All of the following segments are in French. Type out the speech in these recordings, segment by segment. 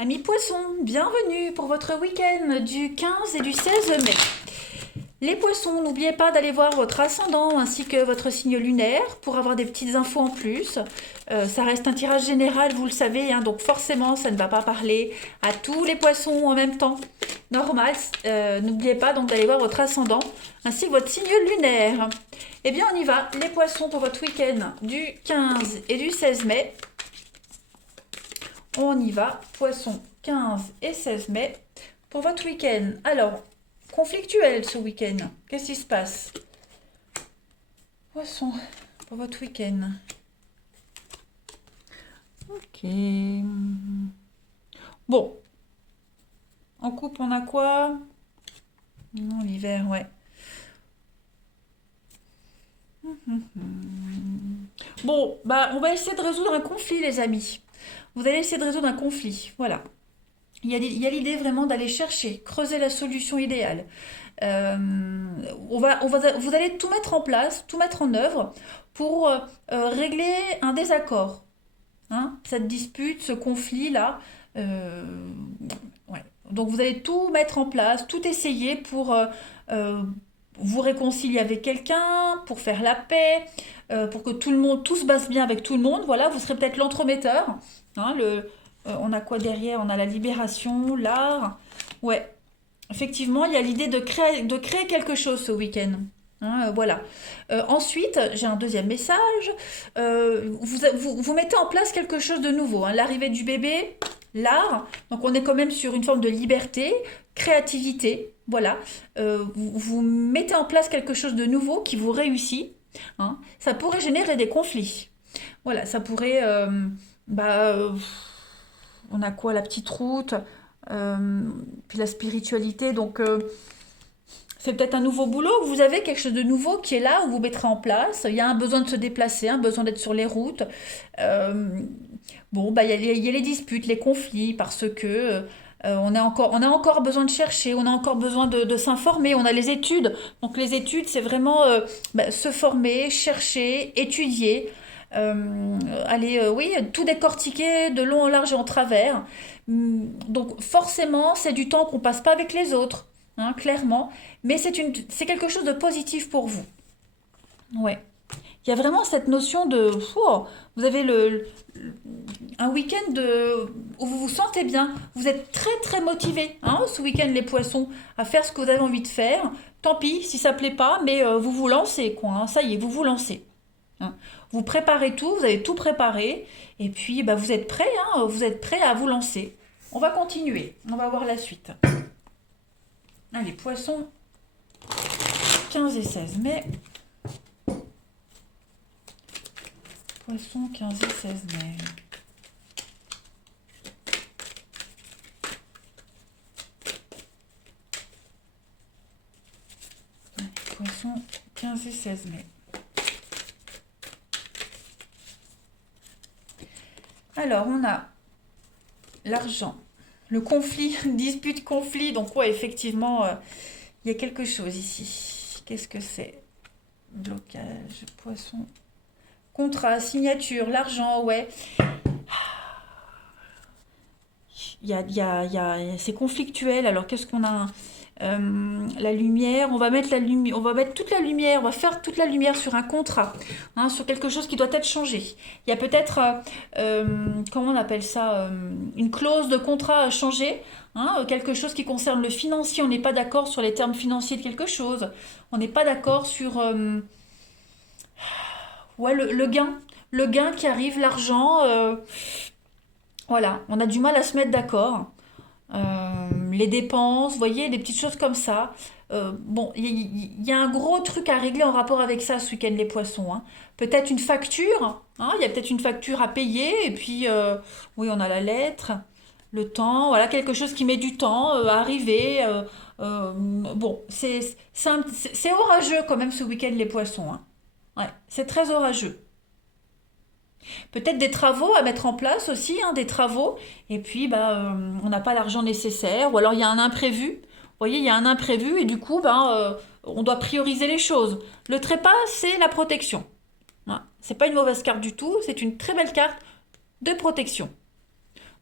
Amis poissons, bienvenue pour votre week-end du 15 et du 16 mai. Les poissons, n'oubliez pas d'aller voir votre ascendant ainsi que votre signe lunaire pour avoir des petites infos en plus. Ça reste un tirage général, vous le savez, hein, donc forcément ça ne va pas parler à tous les poissons en même temps. Normal, n'oubliez pas donc d'aller voir votre ascendant ainsi que votre signe lunaire. Eh bien on y va, les poissons pour votre week-end du 15 et du 16 mai. On y va, poisson 15 et 16 mai pour votre week-end. Alors, conflictuel ce week-end. Qu'est-ce qui se passe? Poisson pour votre week-end. Ok. Bon. En couple, on a quoi? Non, l'hiver, ouais. Bon, bah, on va essayer de résoudre un conflit, les amis. Vous allez essayer de résoudre un conflit. Voilà. Il y a l'idée vraiment d'aller chercher, creuser la solution idéale. Euh, vous allez tout mettre en place, tout mettre en œuvre pour régler un désaccord. Hein, cette dispute, ce conflit-là. Euh, ouais. Donc vous allez tout mettre en place, tout essayer pour euh, vous réconcilier avec quelqu'un, pour faire la paix, pour que tout le monde, tout se passe bien avec tout le monde. Voilà, vous serez peut-être l'entremetteur. Hein, on a quoi derrière? On a la libération, l'art. Ouais, effectivement, il y a l'idée de créer quelque chose ce week-end. Hein, voilà. Ensuite, j'ai un deuxième message. Vous mettez en place quelque chose de nouveau. Hein. L'arrivée du bébé, l'art. Donc, on est quand même sur une forme de liberté, créativité. Voilà. Vous mettez en place quelque chose de nouveau qui vous réussit. Hein. Ça pourrait générer des conflits. Voilà, ça pourrait. Bah, on a quoi? La petite route, euh, puis la spiritualité. Donc, c'est peut-être un nouveau boulot. Vous avez quelque chose de nouveau qui est là, où vous mettrez en place. Il y a un besoin de se déplacer, un besoin d'être sur les routes. Euh, bon, bah, il y a les disputes, les conflits, parce que on a encore besoin de chercher, on a encore besoin de s'informer, on a les études. Donc les études, c'est vraiment bah, se former, chercher, étudier. Aller, oui, tout décortiquer de long en large et en travers. Donc forcément, c'est du temps qu'on passe pas avec les autres, hein, clairement. Mais c'est quelque chose de positif pour vous. Ouais. Il y a vraiment cette notion de, oh, vous avez un week-end où vous vous sentez bien. Vous êtes très très motivé, hein, ce week-end les poissons, à faire ce que vous avez envie de faire. Tant pis si ça plaît pas, mais vous vous lancez quoi. Hein, ça y est, vous vous lancez. Hein. Vous préparez tout, vous avez tout préparé, et puis bah, vous êtes prêt, hein, vous êtes prêt à vous lancer. On va continuer, on va voir la suite. Allez, poissons, 15 et 16 mai. Poissons, 15 et 16 mai. Allez, poissons, 15 et 16 mai. Alors, on a l'argent, le conflit, dispute, conflit. Donc, ouais, effectivement, il y a quelque chose ici. Qu'est-ce que c'est? Blocage, poisson. Contrat, signature, l'argent, ouais. C'est conflictuel. Alors, qu'est-ce qu'on a? La lumière, on va mettre toute la lumière, on va faire toute la lumière sur un contrat, hein, sur quelque chose qui doit être changé. Il y a peut-être, comment on appelle ça, une clause de contrat à changer, hein, quelque chose qui concerne le financier. On n'est pas d'accord sur les termes financiers de quelque chose. On n'est pas d'accord sur, ouais, le gain qui arrive, l'argent. Voilà, on a du mal à se mettre d'accord. Les dépenses, vous voyez, des petites choses comme ça. Bon, il y a un gros truc à régler en rapport avec ça ce week-end, les poissons. Hein. Peut-être une facture, hein, il y a peut-être une facture à payer, et puis, oui, on a la lettre, le temps, voilà, quelque chose qui met du temps à arriver. Bon, c'est orageux quand même ce week-end, les poissons. Hein. Ouais, c'est très orageux. Peut-être des travaux à mettre en place aussi, hein, des travaux. Et puis, bah, on n'a pas l'argent nécessaire. Ou alors, il y a un imprévu. Vous voyez, il y a un imprévu et du coup, ben, on doit prioriser les choses. Le trépas, c'est la protection. Hein. C'est pas une mauvaise carte du tout. C'est une très belle carte de protection.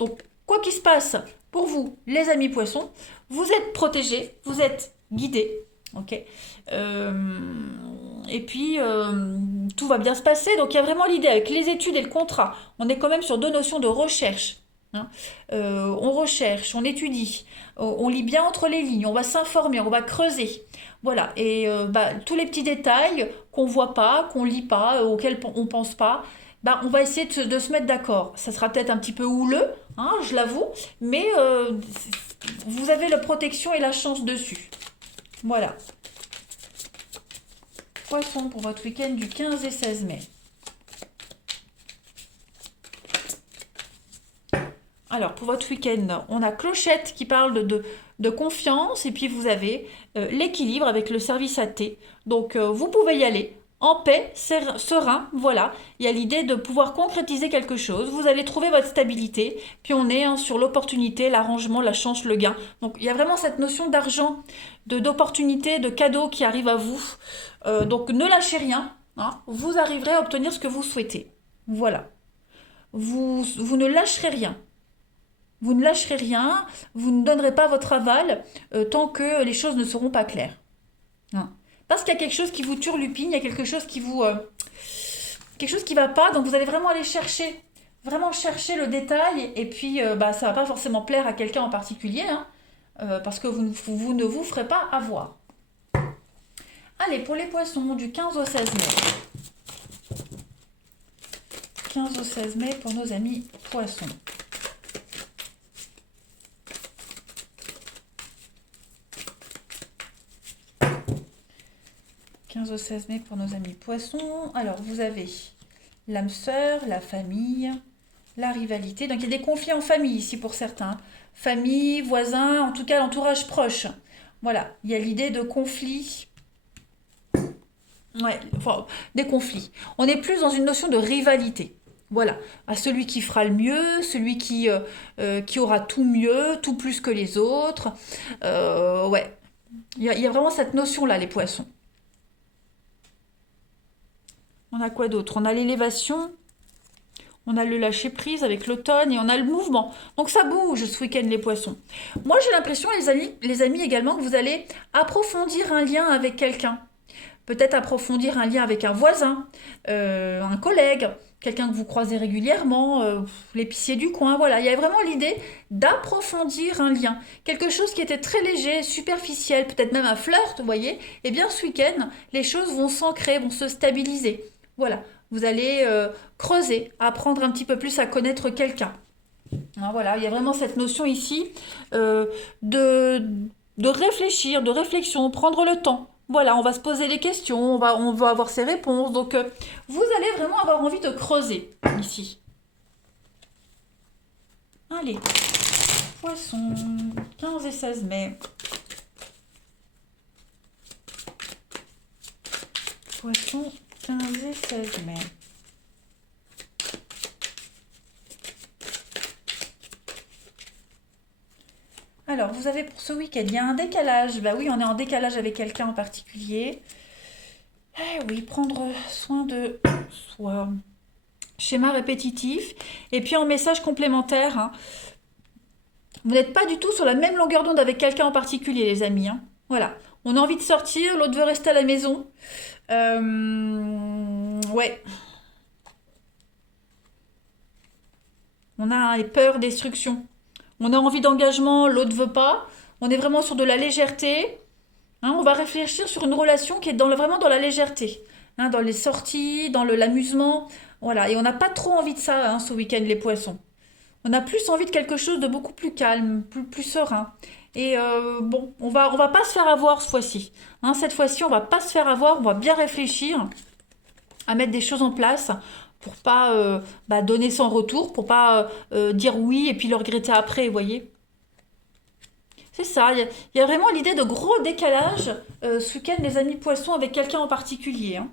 Donc, quoi qu'il se passe pour vous, les amis poissons, vous êtes protégés, vous êtes guidés. Ok. Et puis, tout va bien se passer. Donc, il y a vraiment l'idée avec les études et le contrat. On est quand même sur deux notions de recherche. Hein. On recherche, on étudie, on lit bien entre les lignes, on va s'informer, on va creuser. Voilà. Et tous les petits détails qu'on voit pas, qu'on lit pas, auxquels on pense pas, on va essayer de se mettre d'accord. Ça sera peut-être un petit peu houleux, hein, je l'avoue, mais vous avez la protection et la chance dessus. Voilà. Poisson pour votre week-end du 15 et 16 mai. Alors, pour votre week-end, on a Clochette qui parle de confiance et puis vous avez l'équilibre avec le service à thé. Donc, vous pouvez y aller en paix, serein, voilà. Il y a l'idée de pouvoir concrétiser quelque chose. Vous allez trouver votre stabilité. Puis on est sur l'opportunité, l'arrangement, la chance, le gain. Donc, il y a vraiment cette notion d'argent, d'opportunité, de cadeau qui arrive à vous. Donc, ne lâchez rien. Hein. Vous arriverez à obtenir ce que vous souhaitez. Voilà. Vous ne lâcherez rien. Vous ne lâcherez rien, vous ne donnerez pas votre aval tant que les choses ne seront pas claires. Hein. Parce qu'il y a quelque chose qui vous turlupine, il y a quelque chose qui vous... quelque chose qui ne va pas, donc vous allez vraiment aller chercher, vraiment chercher le détail, et puis ça ne va pas forcément plaire à quelqu'un en particulier, hein, parce que vous ne vous ferez pas avoir. Allez, pour les poissons, du 15 au 16 mai. 15 au 16 mai pour nos amis poissons. Au 16 mai pour nos amis poissons. Alors, vous avez l'âme sœur, la famille, la rivalité. Donc, il y a des conflits en famille ici pour certains. Famille, voisins, en tout cas l'entourage proche. Voilà, il y a l'idée de conflits. Ouais, enfin, des conflits. On est plus dans une notion de rivalité. Voilà, à celui qui fera le mieux, celui qui aura tout mieux, tout plus que les autres. Ouais, il y a vraiment cette notion-là, les poissons. On a quoi d'autre? On a l'élévation, on a le lâcher-prise avec l'automne et on a le mouvement. Donc ça bouge ce week-end les poissons. Moi j'ai l'impression les amis également que vous allez approfondir un lien avec quelqu'un. Peut-être approfondir un lien avec un voisin, un collègue, quelqu'un que vous croisez régulièrement, l'épicier du coin. Voilà, il y a vraiment l'idée d'approfondir un lien. Quelque chose qui était très léger, superficiel, peut-être même un flirt, vous voyez. Eh bien ce week-end, les choses vont s'ancrer, vont se stabiliser. Voilà, vous allez creuser, apprendre un petit peu plus à connaître quelqu'un. Hein, voilà, il y a vraiment cette notion ici de réfléchir, de réflexion, prendre le temps. Voilà, on va se poser les questions, on va avoir ses réponses. Donc, vous allez vraiment avoir envie de creuser ici. Allez, poisson, 15 et 16 mai. Poisson, 15 et 16 mai. Alors, vous avez pour ce week-end, il y a un décalage. Bah oui, on est en décalage avec quelqu'un en particulier. Eh oui, prendre soin de soi. Schéma répétitif. Et puis en message complémentaire. Hein. Vous n'êtes pas du tout sur la même longueur d'onde avec quelqu'un en particulier, les amis. Hein. Voilà. On a envie de sortir, l'autre veut rester à la maison. Ouais. On a peur, destruction. On a envie d'engagement, l'autre ne veut pas. On est vraiment sur de la légèreté. Hein, on va réfléchir sur une relation qui est vraiment dans la légèreté. Hein, dans les sorties, dans l'amusement. Voilà. Et on n'a pas trop envie de ça hein, ce week-end, les poissons. On a plus envie de quelque chose de beaucoup plus calme, plus serein. Et bon, on va pas se faire avoir cette fois-ci. Hein, cette fois-ci, on va pas se faire avoir. On va bien réfléchir à mettre des choses en place pour pas donner sans retour, pour pas dire oui et puis le regretter après, vous voyez. C'est ça, il y a vraiment l'idée de gros décalage ce week-end, les amis poissons, avec quelqu'un en particulier. Hein.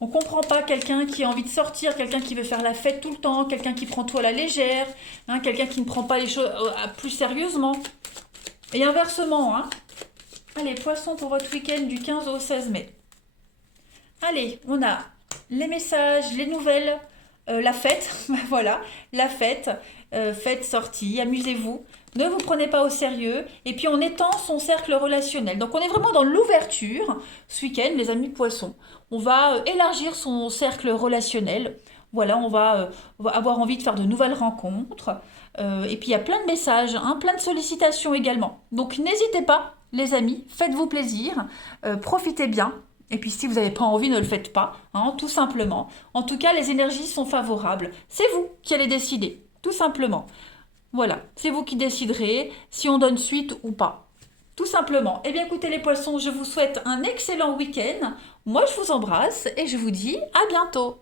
On ne comprend pas quelqu'un qui a envie de sortir, quelqu'un qui veut faire la fête tout le temps, quelqu'un qui prend tout à la légère, hein, quelqu'un qui ne prend pas les choses plus sérieusement. Et inversement, hein. Allez, poisson pour votre week-end du 15 au 16 mai. Allez, on a les messages, les nouvelles La fête, voilà, la fête, fête, sortie, amusez-vous. Ne vous prenez pas au sérieux. Et puis on étend son cercle relationnel. Donc on est vraiment dans l'ouverture ce week-end, les amis poissons. On va élargir son cercle relationnel. Voilà, on va avoir envie de faire de nouvelles rencontres. Et puis il y a plein de messages, hein, plein de sollicitations également. Donc n'hésitez pas, les amis, faites-vous plaisir, profitez bien. Et puis si vous n'avez pas envie, ne le faites pas, hein, tout simplement. En tout cas, les énergies sont favorables. C'est vous qui allez décider, tout simplement. Voilà, c'est vous qui déciderez si on donne suite ou pas. Tout simplement. Eh bien écoutez les poissons, je vous souhaite un excellent week-end. Moi je vous embrasse et je vous dis à bientôt.